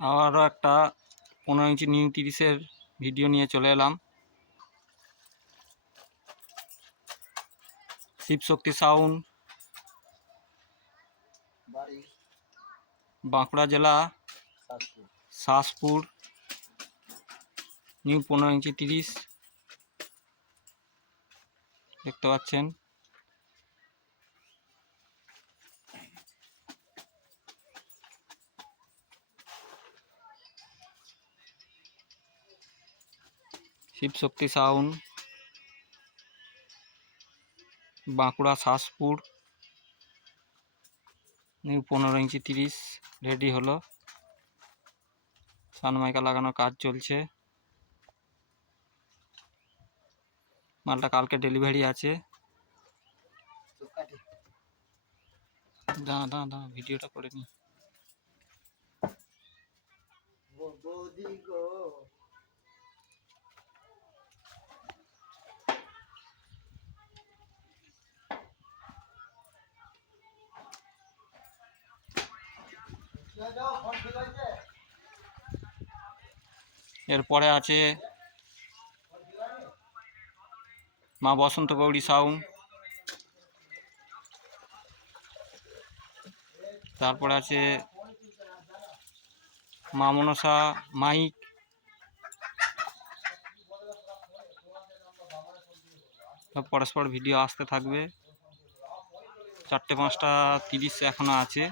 আবারও একটা পনেরো ইঞ্চি নিউ তিরিশের ভিডিও নিয়ে চলে এলাম। শিবশক্তি সাউন্ড। বাঁকুড়া জেলা শাসপুর শাসপুর। নিউ পনেরো ইঞ্চি তিরিশ। দেখতে পাচ্ছেন। শিবশক্তি সাউন্ড বাঁকুড়া শাসপুর, নিউ পনেরো ইঞ্চি তিরিশ রেডি হলো। সানমাইকা লাগানোর কাজ চলছে। মালটা কালকে ডেলিভারি আছে। দাঁড়া দাঁড়া দাঁড়া ভিডিওটা করে নি। এরপরে আছে মা বসন্ত গৌরী সাউন্ড তারপরে আছে মা মনসা মাইক পরস্পর ভিডিও আসতে থাকবে। চারটে পাঁচটা তিরিশ এখনও আছে।